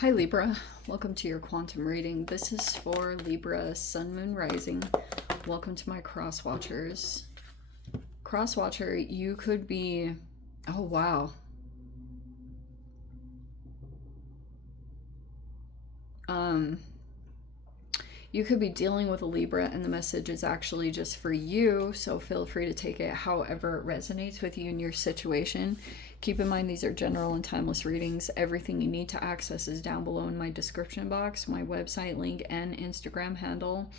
Hi Libra, welcome to your quantum reading. This is for Libra, Sun, Moon, Rising. Welcome to my cross watchers. Cross watcher, you could be, oh wow. You could be dealing with a Libra and the message is actually just for you, so feel free to take it however it resonates with you in your situation. Keep in mind these are general and timeless readings. Everything you need to access is down below in my description box, my website link, and Instagram handle.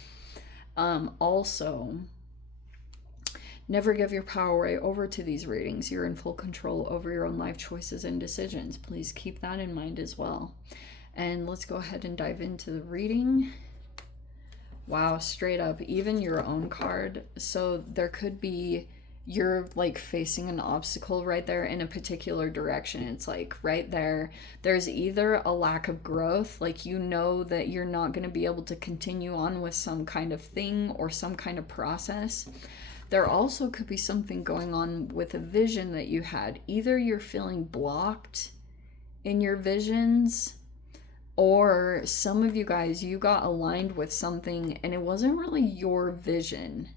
Also, never give your power away over to these readings. You're in full control over your own life choices and decisions. Please keep that in mind as well. And let's go ahead and dive into the reading. Wow, straight up, even your own card. So there could be, you're like facing an obstacle right there in a particular direction. It's like right there, there's either a lack of growth, like you know that you're not going to be able to continue on with some kind of thing or some kind of process. There also could be something going on with a vision that you had. Either you're feeling blocked in your visions, or some of you guys, you got aligned with something and it wasn't really your vision.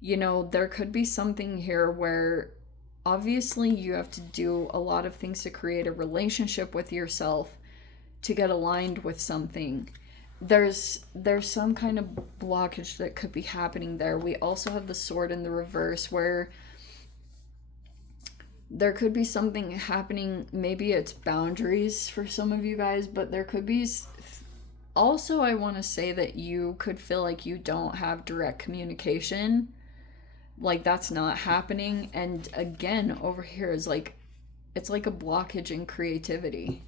You know, there could be something here where obviously you have to do a lot of things to create a relationship with yourself to get aligned with something. There's some kind of blockage that could be happening there. We also have the sword in the reverse where there could be something happening. Maybe it's boundaries for some of you guys, but there could be also, I want to say that you could feel like you don't have direct communication, like that's not happening. And again, over here is like, it's like a blockage in creativity.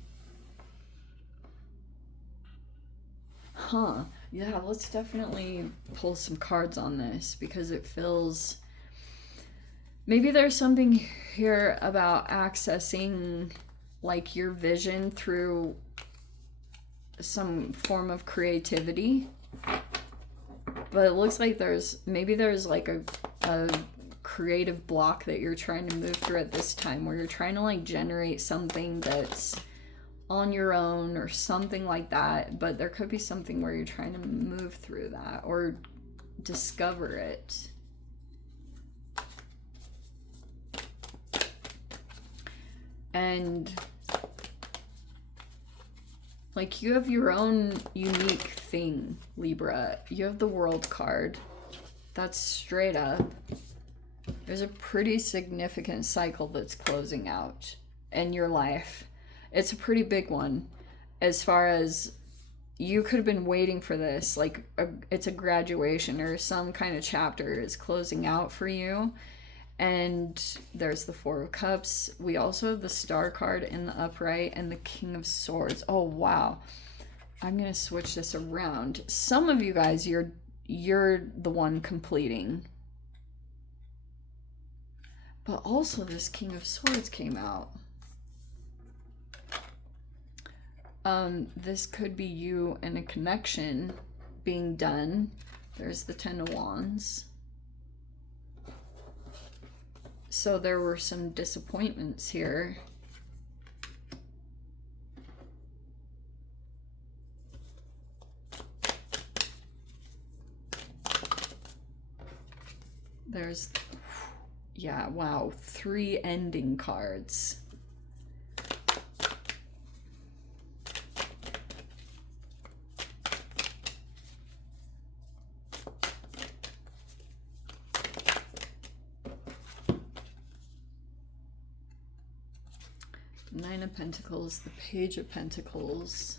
Yeah, let's definitely pull some cards on this because it feels, maybe there's something here about accessing like your vision through some form of creativity. But it looks like there's like a creative block that you're trying to move through at this time, where you're trying to like generate something that's on your own or something like that. But there could be something where you're trying to move through that or discover it. And like you have your own unique thing, Libra. You have the World card. That's straight up. There's a pretty significant cycle that's closing out in your life. It's a pretty big one, as far as you could have been waiting for this. Like it's a graduation or some kind of chapter is closing out for you. And there's the Four of Cups. We also have the Star card in the upright and the King of Swords. Oh, wow. I'm going to switch this around. Some of you guys, you're the one completing. But also this King of Swords came out. This could be you and a connection being done. There's the Ten of Wands. So there were some disappointments here. There's, yeah, wow, 3 ending cards. Nine of Pentacles, the Page of Pentacles.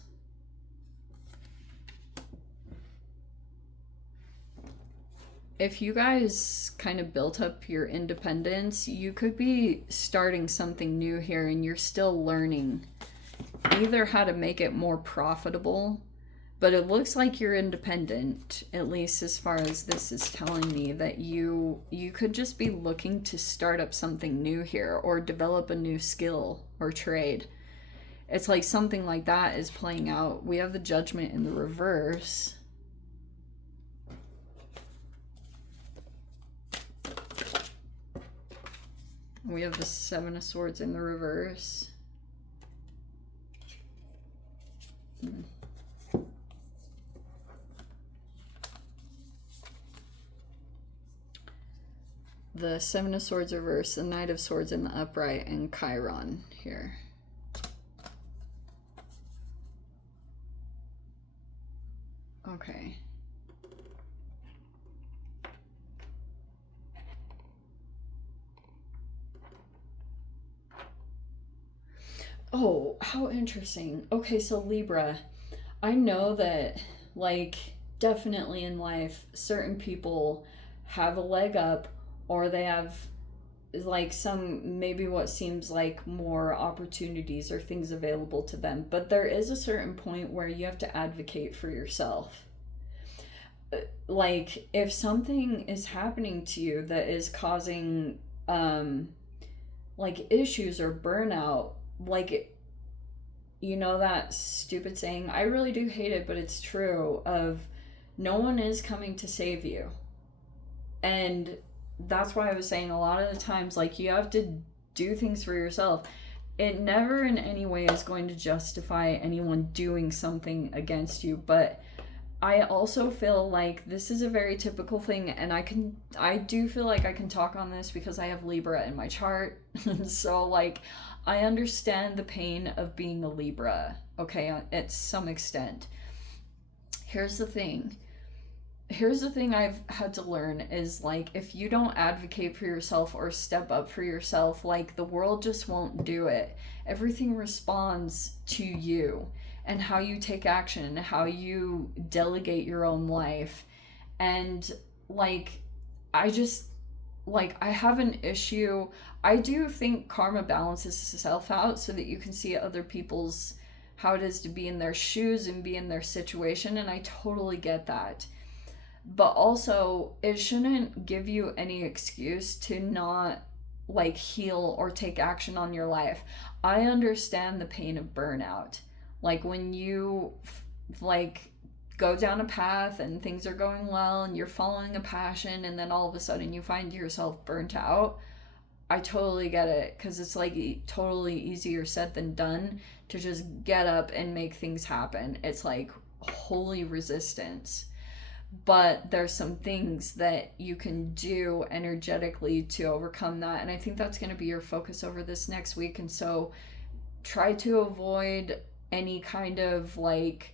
If you guys kind of built up your independence, you could be starting something new here and you're still learning either how to make it more profitable, but it looks like you're independent, at least as far as this is telling me, that you could just be looking to start up something new here or develop a new skill or trade. It's like something like that is playing out. We have the Judgment in the reverse. We have the Seven of Swords in the reverse. the Seven of Swords reversed, the Knight of Swords in the upright, and Chiron here. Okay. Oh, how interesting. Okay, so Libra, I know that, like, definitely in life, certain people have a leg up, or they have, like, some, maybe what seems like more opportunities or things available to them. But there is a certain point where you have to advocate for yourself. Like, if something is happening to you that is causing, like, issues or burnout, like, you know that stupid saying, I really do hate it, but it's true, of no one is coming to save you. And that's why I was saying a lot of the times, like, you have to do things for yourself. It never in any way is going to justify anyone doing something against you, but I also feel like this is a very typical thing, and I do feel like I can talk on this because I have Libra in my chart. So, like, I understand the pain of being a Libra, okay, at some extent. Here's the thing I've had to learn is, like, if you don't advocate for yourself or step up for yourself, like, the world just won't do it. Everything responds to you and how you take action, how you delegate your own life. And, like, I just, like, I have an issue. I do think karma balances itself out so that you can see other people's, how it is to be in their shoes and be in their situation, and I totally get that. But also, it shouldn't give you any excuse to not, like, heal or take action on your life. I understand the pain of burnout. Like, when you, like, go down a path and things are going well and you're following a passion, and then all of a sudden you find yourself burnt out. I totally get it, because it's, like, totally easier said than done to just get up and make things happen. It's like holy resistance. But there's some things that you can do energetically to overcome that, and I think that's going to be your focus over this next week. And so try to avoid any kind of, like,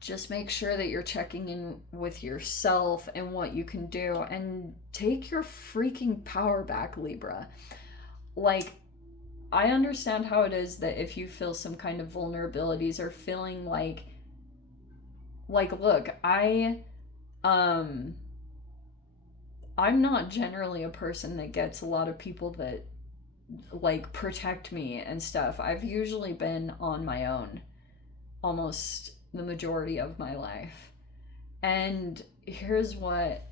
just make sure that you're checking in with yourself and what you can do, and take your freaking power back, Libra. Like, I understand how it is that if you feel some kind of vulnerabilities or feeling like, look, I'm not generally a person that gets a lot of people that, like, protect me and stuff. I've usually been on my own almost the majority of my life. And here's what,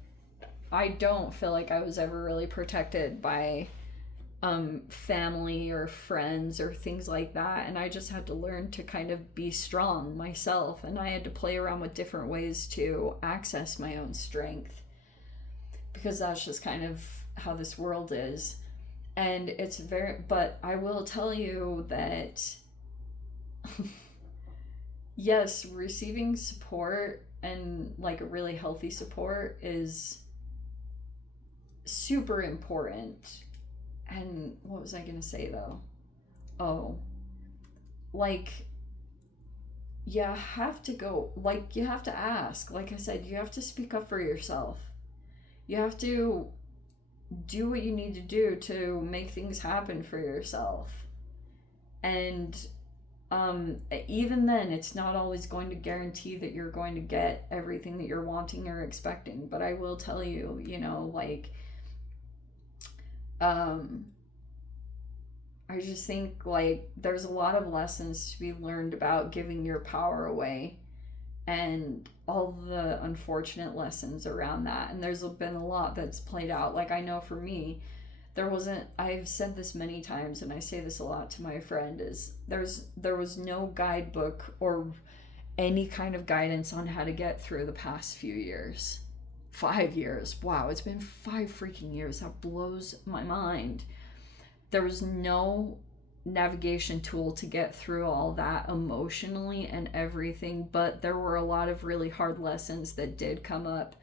I don't feel like I was ever really protected by family or friends or things like that, and I just had to learn to kind of be strong myself, and I had to play around with different ways to access my own strength, because that's just kind of how this world is. And it's but I will tell you that yes, receiving support, and, like, a really healthy support, is super important. And what was I gonna say, though? Oh, like, you have to go, like, you have to ask. Like I said, you have to speak up for yourself. You have to do what you need to do to make things happen for yourself. And even then, it's not always going to guarantee that you're going to get everything that you're wanting or expecting. But I will tell you, you know, like, I just think, like, there's a lot of lessons to be learned about giving your power away, and all the unfortunate lessons around that. And there's been a lot that's played out. Like, I know for me, I've said this many times, and I say this a lot to my friend, is there was no guidebook or any kind of guidance on how to get through the past few years. 5 years. Wow, it's been 5 freaking years. That blows my mind. There was no navigation tool to get through all that emotionally and everything, but there were a lot of really hard lessons that did come up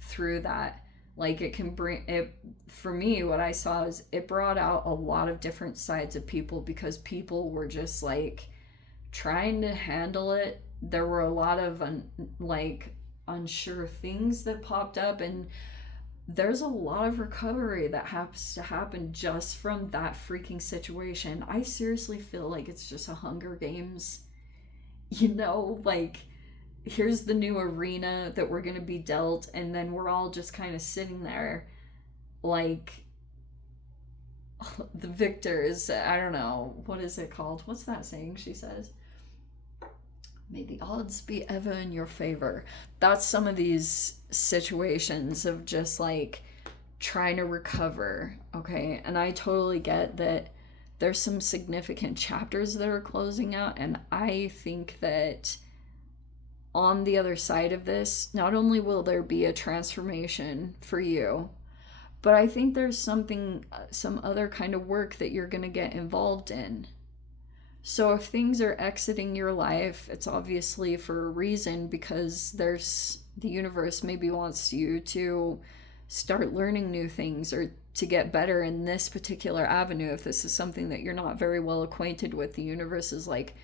through that. Like it can bring it, for me, what I saw is it brought out a lot of different sides of people because people were just like trying to handle it. There were a lot of unsure things that popped up, and there's a lot of recovery that has to happen just from that freaking situation. I seriously feel like it's just a Hunger Games, like here's the new arena that we're going to be dealt, and then we're all just kind of sitting there like the victors. I don't know, what is it called? What's that saying she says? May the odds be ever in your favor. That's some of these situations of just like trying to recover, okay? And I totally get that there's some significant chapters that are closing out, and I think that on the other side of this, not only will there be a transformation for you, but I think there's some other kind of work that you're going to get involved in. So if things are exiting your life, it's obviously for a reason, because the universe maybe wants you to start learning new things or to get better in this particular avenue. If this is something that you're not very well acquainted with, the universe is like,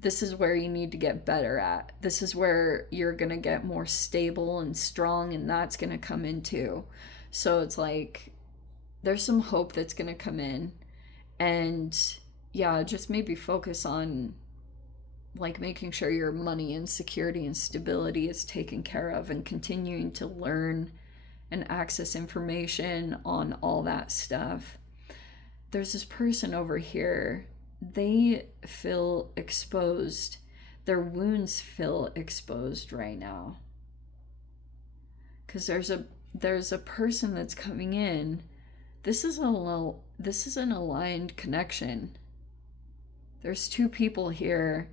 this is where you need to get better at. This is where you're going to get more stable and strong, and that's going to come in too. So it's like there's some hope that's going to come in, and yeah, just maybe focus on like making sure your money and security and stability is taken care of, and continuing to learn and access information on all that stuff. There's this person over here, they feel exposed. Their wounds feel exposed right now. Because there's a person that's coming in. This is an aligned connection. There's two people here.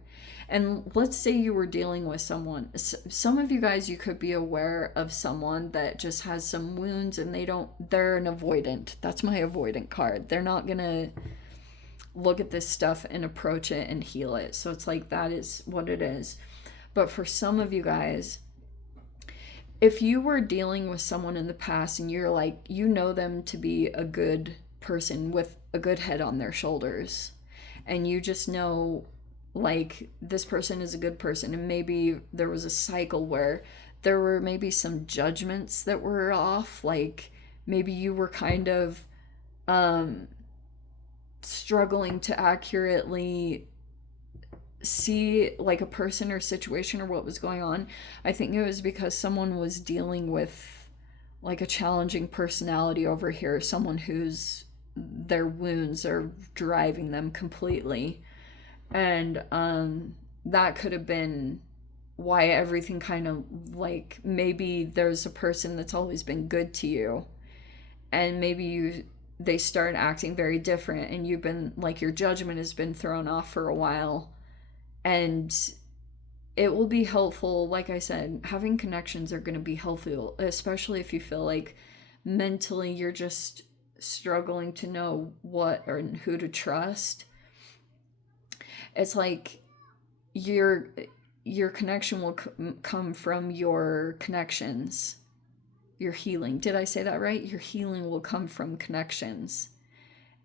And let's say you were dealing with someone. Some of you guys, you could be aware of someone that just has some wounds, and they're an avoidant. That's my avoidant card. They're not going to look at this stuff and approach it and heal it. So it's like, that is what it is. But for some of you guys, if you were dealing with someone in the past and you're like, you know them to be a good person with a good head on their shoulders, and you just know like this person is a good person, and maybe there was a cycle where there were maybe some judgments that were off, like maybe you were kind of struggling to accurately see like a person or situation or what was going on. I think it was because someone was dealing with like a challenging personality over here, someone whose their wounds are driving them completely. And that could have been why everything kind of like, maybe there's a person that's always been good to you, and maybe they start acting very different, and you've been like, your judgment has been thrown off for a while. And it will be helpful, like I said, having connections are going to be helpful, especially if you feel like mentally you're just struggling to know what or who to trust. It's like your connection will come from your connections, your healing. Did I say that right? Your healing will come from connections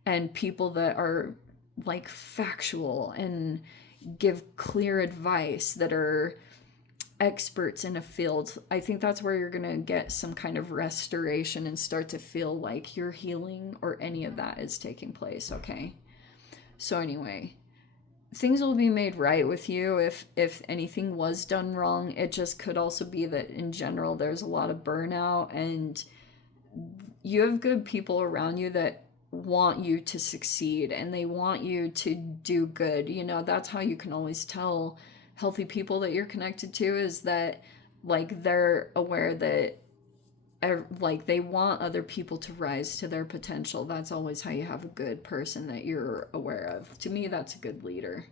and people that are like factual and give clear advice, that are experts in a field. I think that's where you're going to get some kind of restoration and start to feel like your healing or any of that is taking place, okay? So anyway, things will be made right with you if anything was done wrong. It just could also be that in general there's a lot of burnout, and you have good people around you that want you to succeed and they want you to do good. You know, that's how you can always tell healthy people that you're connected to, is that like they're aware that like they want other people to rise to their potential. That's always how you have a good person that you're aware of. To me, that's a good leader.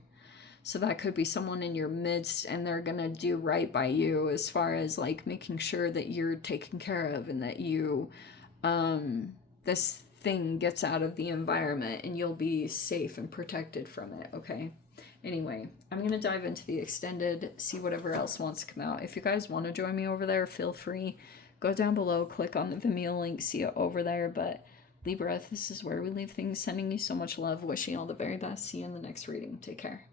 So that could be someone in your midst, and they're gonna do right by you as far as like making sure that you're taken care of, and that you this thing gets out of the environment and you'll be safe and protected from it, okay? Anyway, I'm going to dive into the extended, see whatever else wants to come out. If you guys want to join me over there, feel free. go down below, click on the Vimeo link, see it over there. But Libra, this is where we leave things. Sending you so much love, wishing you all the very best. See you in the next reading. Take care.